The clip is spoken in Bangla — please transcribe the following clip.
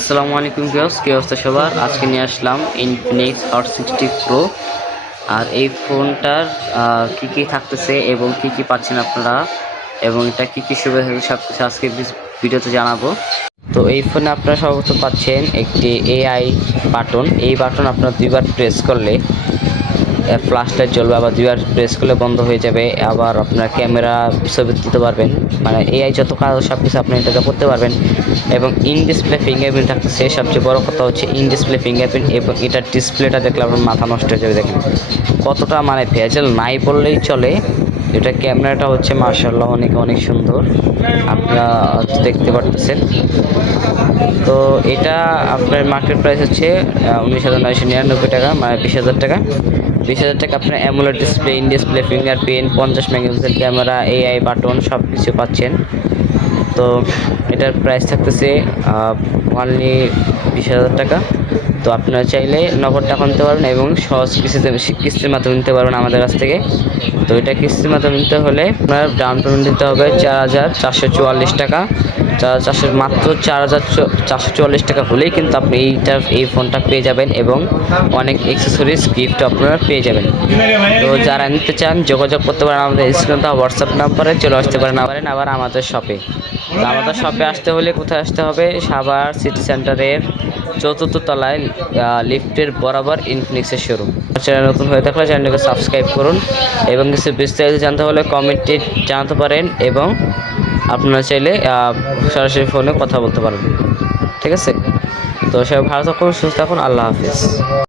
আসসালামু আলাইকুম ভিউয়ার্স, কি অবস্থা সবার? আজকে নিয়ে আসলাম ইনফিনিক্স হট 60 প্রো। আর এই ফোনটার কি কি থাকতেছে এবং কি কি পাচ্ছেন আপনারা এবং এটা কি কি সুবিধা থাকবে সব কিছু আজকে ভিডিওতে জানাবো। তো এই ফোনে আপনারা সর্বপ্রথম পাচ্ছেন একটি এআই বাটন। এই বাটন আপনারা দুইবার প্রেস করলে ফ্ল্যাশ লাইট জ্বলবে, আবার দুইবার প্রেস করলে বন্ধ হয়ে যাবে। আবার আপনার ক্যামেরা ছবি তুলতে পারবেন, মানে এআই যত কাজ সব কিছু আপনি এটাতে করতে পারবেন। এবং ইন ডিসপ্লে ফিঙ্গারপ্রিন্ট থাকতেছে। সবচেয়ে বড় কথা হচ্ছে ইন ডিসপ্লে ফিঙ্গারপ্রিন্ট, এবং এটার ডিসপ্লেটা দেখলে আপনার মাথা নষ্ট হয়ে যাবে। দেখেন কতটা মানে ভেজাল নাই বললেই চলে। এটা ক্যামেরাটা হচ্ছে মাশাআল্লাহ অনেক অনেক সুন্দর, আপনারা দেখতে পারতেছেন। তো এটা আপনার মার্কেট প্রাইস হচ্ছে 19,999 টাকা, মানে 20,000 টাকা। 20,000 টাকা আপনার AMOLED display, in display fingerprint, 50 megapixel camera, AI button সব কিছু পাচ্ছেন। তো এটার প্রাইস থাকতেছে অনলি 20,000 টাকা। তো আপনারা চাইলে নগদ টাকা নিতে পারবেন এবং সহজ কিস্তির মাধ্যমে নিতে পারবেন আমাদের কাছ থেকে। তো এটা কিস্তির মাধ্যমে নিতে হলে আপনার ডাউন পেমেন্ট দিতে হবে 4,444 টাকা। মাত্র 4,444 টাকা হলেই কিন্তু আপনি এই ফোনটা পেয়ে যাবেন এবং অনেক অ্যাক্সেসরিজ গিফট আপনারা পেয়ে যাবেন। তো যারা নিতে চান যোগাযোগ করতে পারেন আমাদের স্ক্রিনে দেওয়া হোয়াটসঅ্যাপ নাম্বারে, চলে আসতে পারেন আবার আমাদের শপে। তো আমাদের শপে আসতে হলে কোথায় আসতে হবে? সাভার সিটি সেন্টারের 4th তলায় লিফটের বরাবর ইনফিনিক্সের শোরুম। চ্যানেল নতুন হয়ে থাকলে চ্যানেলটাকে সাবস্ক্রাইব করুন এবং কিছু বিস্তারিত জানতে হলে কমেন্টে জানাতে পারেন এবং আপনারা চাইলে সরাসরি ফোনে কথা বলতে পারেন। ঠিক আছে? তো সবাই ভালো থাকুন, সুস্থ থাকুন, আল্লাহ হাফিজ।